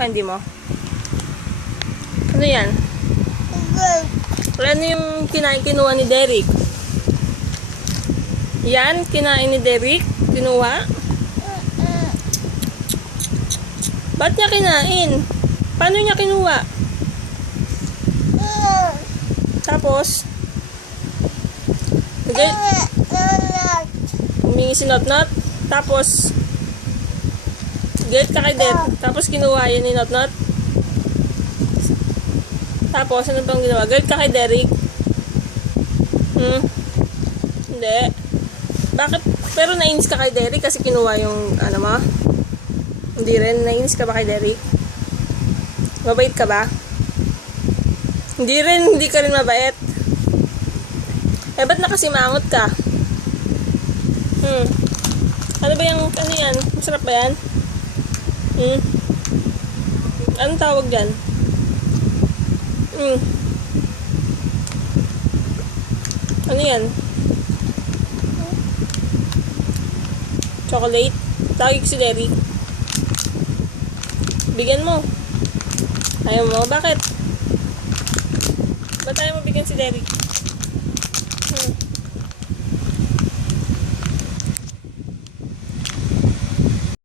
Hindi mo. Ano yan? Ano yung kinuha ni Derek? Yan, kinain ni Derek? Kinuha? Ba't niya kinain? Paano niya kinuha? Tapos, humingi si Notnot. Tapos, galit ka kay Derek. Tapos, kinuha yan ni Notnot. Tapos, ano pang ginawa? Galit ka kay Derek. Hindi. Bakit? Pero nainis ka kay Derek kasi kinuha yung, ano mo? Hindi rin. Nainis ka ba kay Derek? Mabait ka ba? Hindi rin. Hindi ka rin mabait. Eh, ba't nakasimangot ka? Ano ba yung, ano yan? Masarap ba yan? Anong tawag dyan? Ano yan? Chocolate? Tawag si Derek. Bigyan mo. Ayaw mo? Bakit? Ba't ayaw mo bigyan si Derek?